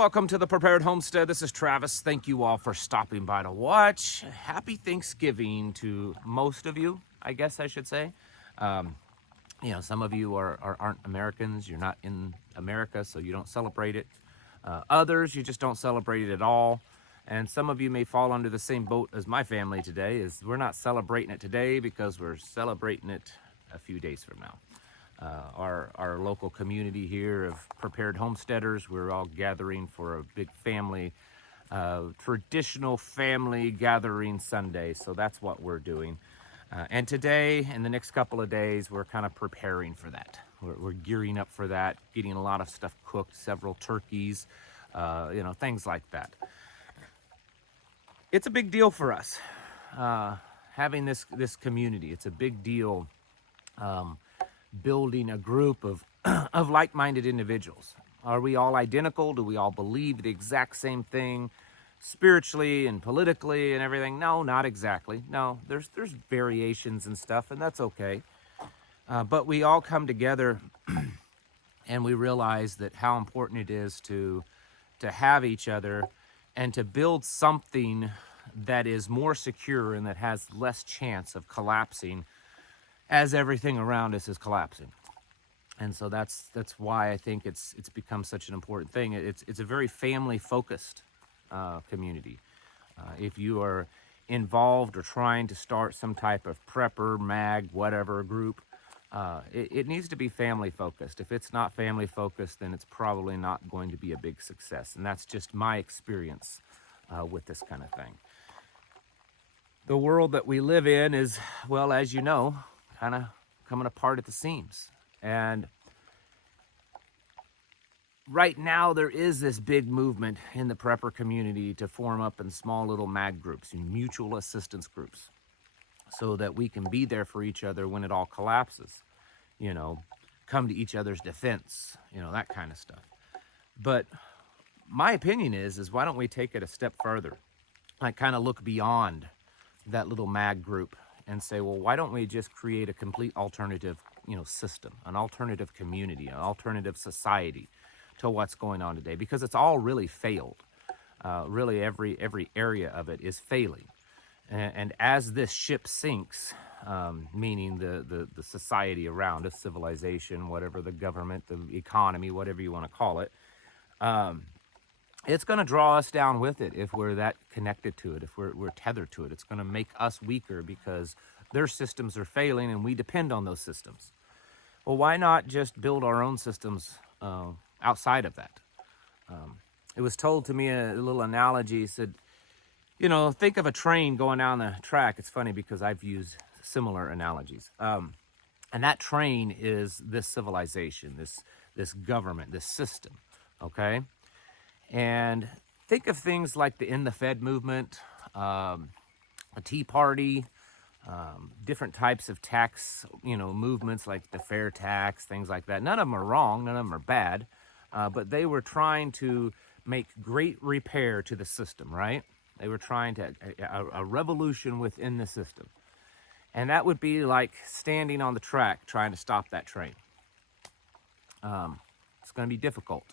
Welcome to the Prepared Homestead. This is Travis. Thank you all for stopping by to watch. Happy Thanksgiving to most of you, I guess I should say. Some of you aren't Americans. You're not in America, so you don't celebrate it. Others, you just don't celebrate it at all. And some of you may fall under the same boat as my family today, is we're not celebrating it today because we're celebrating it a few days from now. Our local community here of prepared homesteaders, we're all gathering for a big family, traditional family gathering Sunday. So that's what we're doing. And today, in the next couple of days, we're kind of preparing for that. We're gearing up for that, getting a lot of stuff cooked, several turkeys, things like that. It's a big deal for us, having this community. It's a big deal. Building a group of of like-minded individuals. Are we all identical? Do we all believe the exact same thing spiritually and politically and everything? No, not exactly. No, there's variations and stuff, and that's okay. But we all come together and we realize that how important it is to have each other and to build something that is more secure and that has less chance of collapsing as everything around us is collapsing. And so that's why I think it's become such an important thing. It's a very family-focused community. If you are involved or trying to start some type of prepper, mag, whatever group, it needs to be family-focused. If it's not family-focused, then it's probably not going to be a big success. And that's just my experience with this kind of thing. The world that we live in is, well, as you know, kind of coming apart at the seams. And right now there is this big movement in the prepper community to form up in small little mag groups, in mutual assistance groups, so that we can be there for each other when it all collapses, come to each other's defense, that kind of stuff. But my opinion is why don't we take it a step further, like kind of look beyond that little mag group and say, well, why don't we just create a complete alternative, system, an alternative community, an alternative society to what's going on today? Because it's all really failed. Really, every area of it is failing. And as this ship sinks, meaning the society around us, civilization, whatever, the government, the economy, whatever you want to call it, it's going to draw us down with it if we're that connected to it, if we're tethered to it. It's going to make us weaker because their systems are failing and we depend on those systems. Well, why not just build our own systems outside of that? It was told to me a little analogy. Said, think of a train going down the track. It's funny because I've used similar analogies. And that train is this civilization, this government, this system, okay? And think of things like the In the Fed movement, a Tea Party, different types of tax, movements like the fair tax, things like that. None of them are wrong, none of them are bad, but they were trying to make great repair to the system, right? They were trying to, a revolution within the system. And that would be like standing on the track trying to stop that train. It's going to be difficult.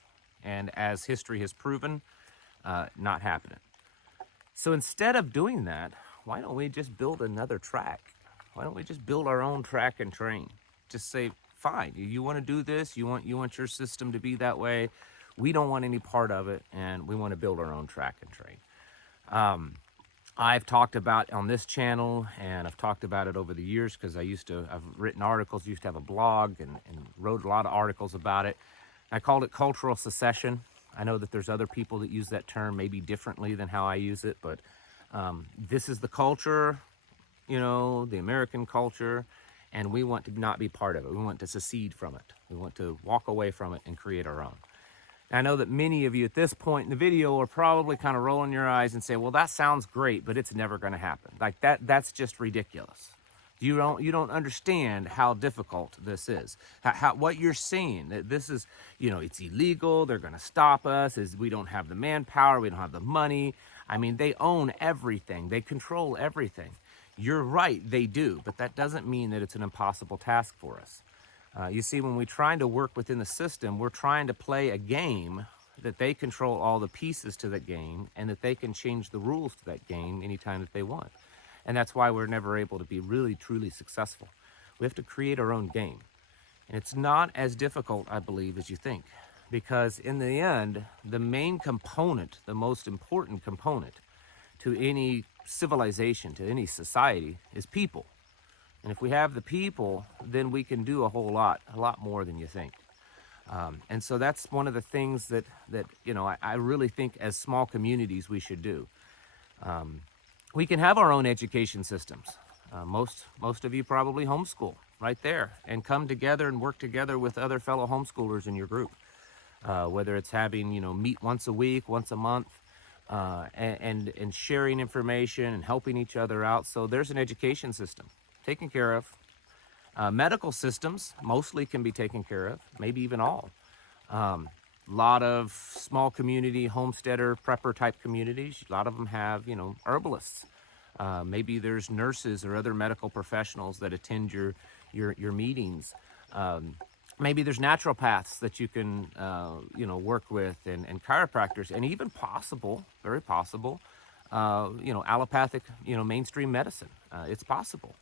And as history has proven, not happening. So instead of doing that, why don't we just build another track? Why don't we just build our own track and train? Just say, fine, you want to do this, you want your system to be that way. We don't want any part of it, and we want to build our own track and train. I've talked about on this channel, and I've talked about it over the years because I've written articles, used to have a blog and wrote a lot of articles about it. I called it cultural secession. I know that there's other people that use that term maybe differently than how I use it, but this is the culture, the American culture, and we want to not be part of it. We want to secede from it. We want to walk away from it and create our own. I know that many of you at this point in the video are probably kind of rolling your eyes and say, well, that sounds great, but it's never going to happen. Like that's just ridiculous. You don't understand how difficult this is. What you're seeing, that this is, it's illegal. They're going to stop us. We don't have the manpower. We don't have the money. I mean, they own everything. They control everything. You're right, they do, but that doesn't mean that it's an impossible task for us. You see, when we're trying to work within the system, we're trying to play a game that they control all the pieces to that game and that they can change the rules to that game anytime that they want. And that's why we're never able to be really, truly successful. We have to create our own game. And it's not as difficult, I believe, as you think. Because in the end, the main component, the most important component to any civilization, to any society, is people. And if we have the people, then we can do a lot more than you think. And so that's one of the things that I really think as small communities we should do. We can have our own education systems. Most of you probably homeschool right there and come together and work together with other fellow homeschoolers in your group. Whether it's having, meet once a week, once a month, and sharing information and helping each other out. So there's an education system taken care of. Medical systems mostly can be taken care of, maybe even all. A lot of small community, homesteader, prepper type communities, a lot of them have, herbalists. Maybe there's nurses or other medical professionals that attend your meetings. Maybe there's naturopaths that you can, work with, and chiropractors, and even possible, very possible, allopathic, mainstream medicine. It's possible.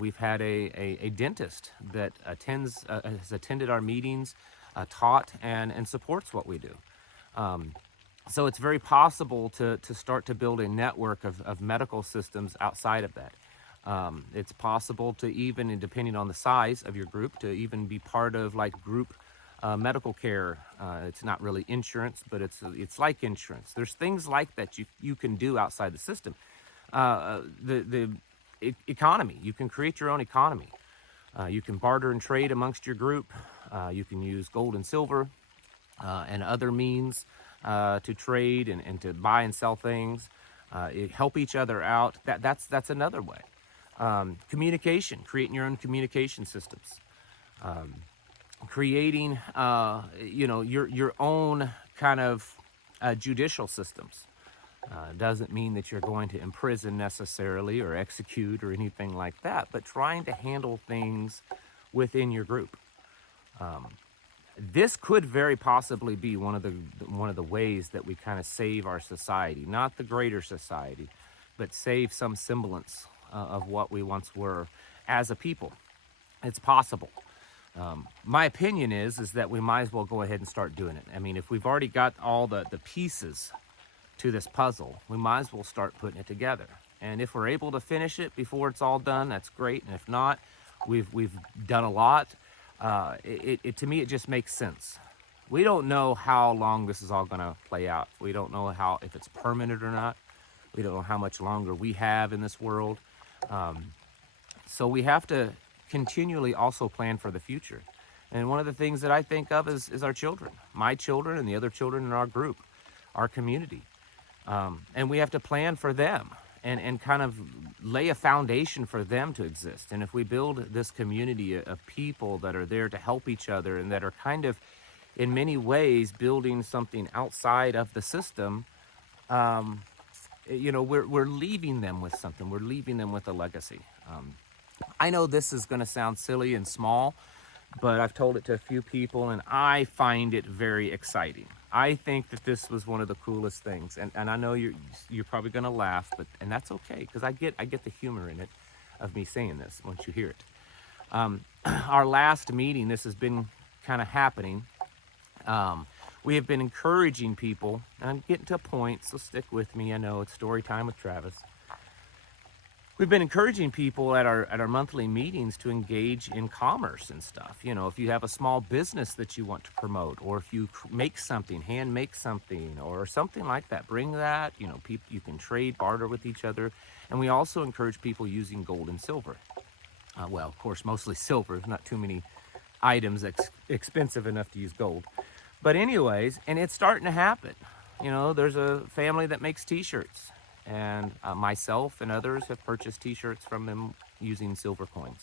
We've had a dentist that has attended our meetings, taught and supports what we do. So it's very possible to start to build a network of medical systems outside of that. It's possible to even, and depending on the size of your group, to even be part of like group medical care. It's not really insurance, but it's like insurance. There's things like that you can do outside the system. The economy, you can create your own economy. You can barter and trade amongst your group. You can use gold and silver and other means to trade and to buy and sell things. Help each other out. That's another way. Communication, creating your own communication systems. Creating your own kind of judicial systems. Doesn't mean that you're going to imprison necessarily or execute or anything like that, but trying to handle things within your group. This could very possibly be one of the ways that we kind of save our society, not the greater society, but save some semblance of what we once were as a people. It's possible. My opinion is that we might as well go ahead and start doing it. I mean, if we've already got all the pieces to this puzzle, we might as well start putting it together. And if we're able to finish it before it's all done, that's great. And if not, we've done a lot. To me, it just makes sense. We don't know how long this is all going to play out. We don't know if it's permanent or not. We don't know how much longer we have in this world. So we have to continually also plan for the future. And one of the things that I think of is our children, my children and the other children in our group, our community. And we have to plan for them and kind of lay a foundation for them to exist. And if we build this community of people that are there to help each other and that are kind of, in many ways, building something outside of the system, we're leaving them with something. We're leaving them with a legacy. I know this is going to sound silly and small, but I've told it to a few people, and I find it very exciting. I think that this was one of the coolest things, and I know you're probably going to laugh, and that's okay, because I get the humor in it of me saying this once you hear it. Our last meeting, this has been kind of happening. We have been encouraging people, and I'm getting to a point, so stick with me. I know it's story time with Travis. We've been encouraging people at our monthly meetings to engage in commerce and stuff. If you have a small business that you want to promote, or if you make something, hand make something, or something like that, bring that. People, you can trade, barter with each other. And we also encourage people using gold and silver. Well, of course, mostly silver. Not too many items expensive enough to use gold. But anyways, and it's starting to happen. There's a family that makes t-shirts. And myself and others have purchased t-shirts from them using silver coins.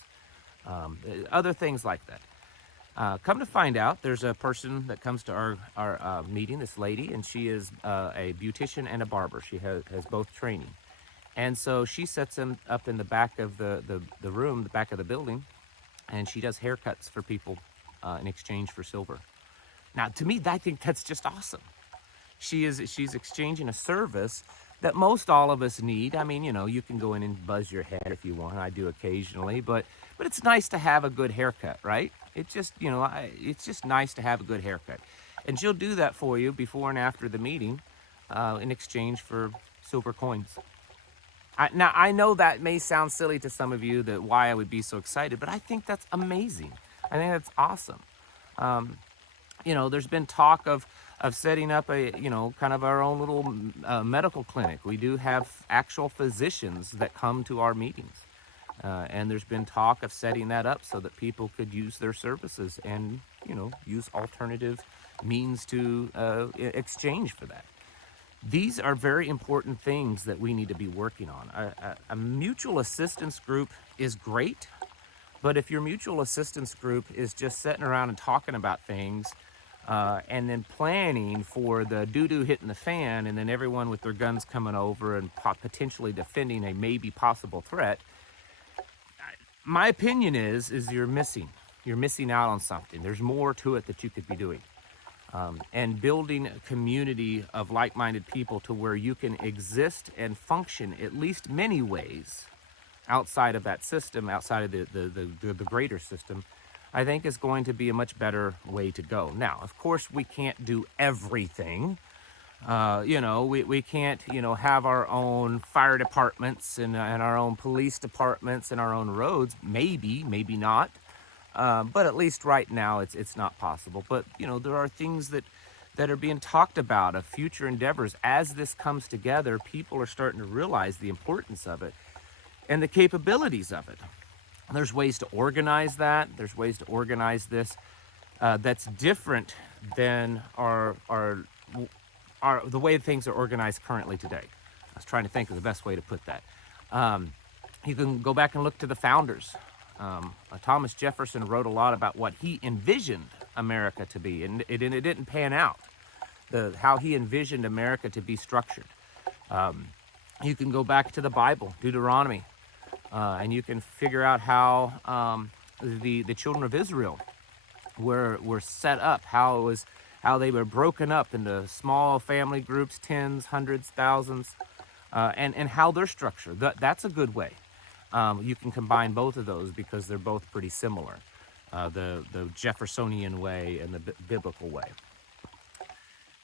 Other things like that. Come to find out, there's a person that comes to our meeting, this lady, and she is a beautician and a barber. She has both training. And so she sets them up in the back of the room, the back of the building, and she does haircuts for people in exchange for silver. Now, to me, I think that's just awesome. She's exchanging a service that most all of us need. I mean, you can go in and buzz your head if you want. I do occasionally, but it's nice to have a good haircut, right? It's just, it's just nice to have a good haircut. And she'll do that for you before and after the meeting in exchange for silver coins. Now, I know that may sound silly to some of you, that why I would be so excited, but I think that's amazing. I think that's awesome. There's been talk of setting up a, kind of our own little medical clinic. We do have actual physicians that come to our meetings. And there's been talk of setting that up so that people could use their services and, use alternative means to exchange for that. These are very important things that we need to be working on. A mutual assistance group is great, but if your mutual assistance group is just sitting around and talking about things and then planning for the doo-doo hitting the fan and then everyone with their guns coming over and potentially defending a maybe possible threat, my opinion is you're missing out on something. There's more to it that you could be doing. And building a community of like-minded people to where you can exist and function at least many ways outside of that system, outside of the greater system, I think is going to be a much better way to go. Now, of course, we can't do everything. We can't, have our own fire departments and our own police departments and our own roads. Maybe not. But at least right now, it's not possible. But, there are things that are being talked about of future endeavors. As this comes together, people are starting to realize the importance of it and the capabilities of it. There's ways to organize that. There's ways to organize this that's different than the way things are organized currently today. I was trying to think of the best way to put that. You can go back and look to the founders. Thomas Jefferson wrote a lot about what he envisioned America to be, and it didn't pan out. How he envisioned America to be structured. You can go back to the Bible, Deuteronomy, and you can figure out how the children of Israel were set up, how they were broken up into small family groups, tens, hundreds, thousands, and how they're structured. That's a good way. You can combine both of those because they're both pretty similar, the Jeffersonian way and the biblical way.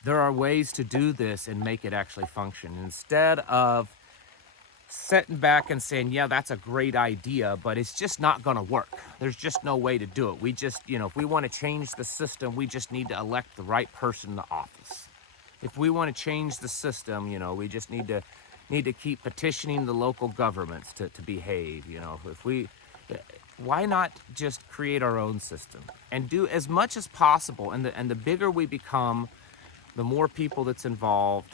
There are ways to do this and make it actually function. Instead of sitting back and saying, yeah, that's a great idea, but it's just not going to work. There's just no way to do it. We just, if we want to change the system, we just need to elect the right person in the office. If we want to change the system, we just need to keep petitioning the local governments to behave. Why not just create our own system and do as much as possible? And the bigger we become, the more people that's involved,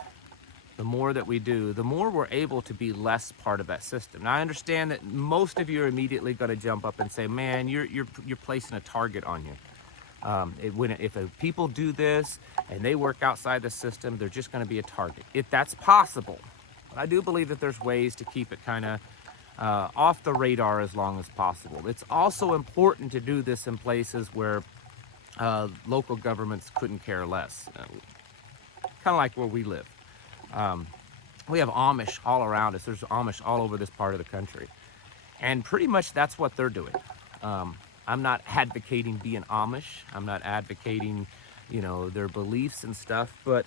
the more that we do, the more we're able to be less part of that system. Now, I understand that most of you are immediately going to jump up and say, man, you're placing a target on you. If people do this and they work outside the system, they're just going to be a target. If that's possible, I do believe that there's ways to keep it kind of off the radar as long as possible. It's also important to do this in places where local governments couldn't care less, kind of like where we live. We have Amish all around us. There's Amish all over this part of the country. And pretty much that's what they're doing. I'm not advocating being Amish. I'm not advocating, their beliefs and stuff, but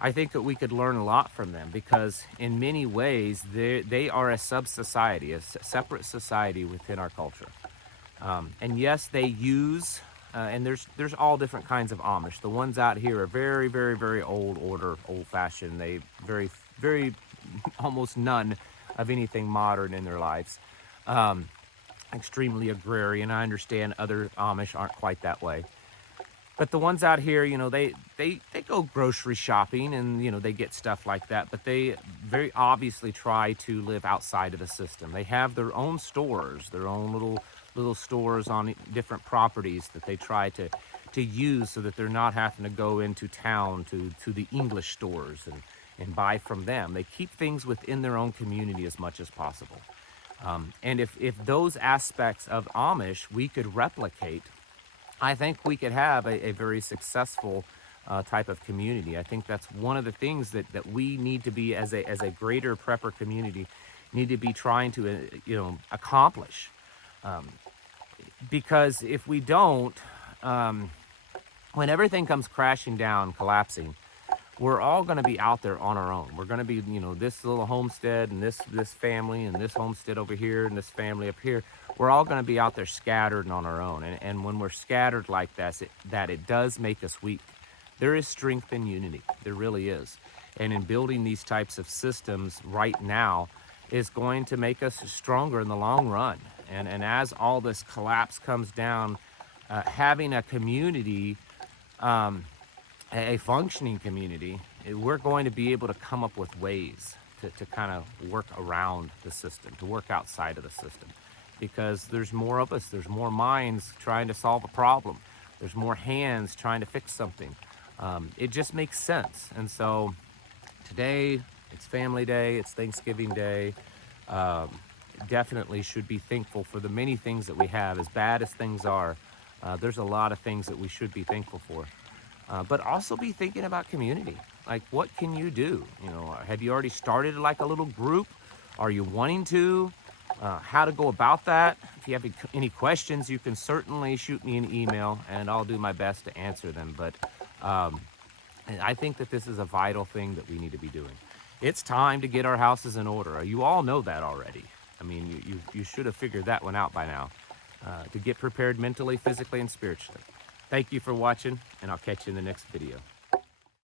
I think that we could learn a lot from them because in many ways, they are a sub-society, a separate society within our culture. And yes, they use, and there's all different kinds of Amish. The ones out here are very, very, very old-fashioned. They very, very, almost none of anything modern in their lives. Extremely agrarian. I understand other Amish aren't quite that way. But the ones out here, they go grocery shopping and, they get stuff like that. But they very obviously try to live outside of the system. They have their own stores, their own little stores on different properties that they try to use so that they're not having to go into town to the English stores and buy from them. They keep things within their own community as much as possible. And if those aspects of Amish we could replicate, I think we could have a very successful type of community. I think that's one of the things that we need to be, as a greater prepper community, need to be trying to accomplish. Because if we don't, when everything comes crashing down, collapsing, we're all going to be out there on our own. We're going to be, this little homestead and this family and this homestead over here and this family up here. We're all going to be out there scattered and on our own. And when we're scattered like that, it does make us weak. There is strength in unity. There really is. And in building these types of systems right now is going to make us stronger in the long run. And as all this collapse comes down, having a community, a functioning community, we're going to be able to come up with ways to kind of work around the system, to work outside of the system. Because there's more of us, there's more minds trying to solve a problem, there's more hands trying to fix something. It just makes sense. And so today, it's Family Day, it's Thanksgiving Day. Definitely should be thankful for the many things that we have. As bad as things are, there's a lot of things that we should be thankful for. But also be thinking about community. Like, what can you do? Have you already started like a little group? Are you wanting to? How to go about that? If you have any questions, you can certainly shoot me an email and I'll do my best to answer them. But I think that this is a vital thing that we need to be doing. It's time to get our houses in order. You all know that already. I mean, you should have figured that one out by now. To get prepared mentally, physically, and spiritually. Thank you for watching, and I'll catch you in the next video.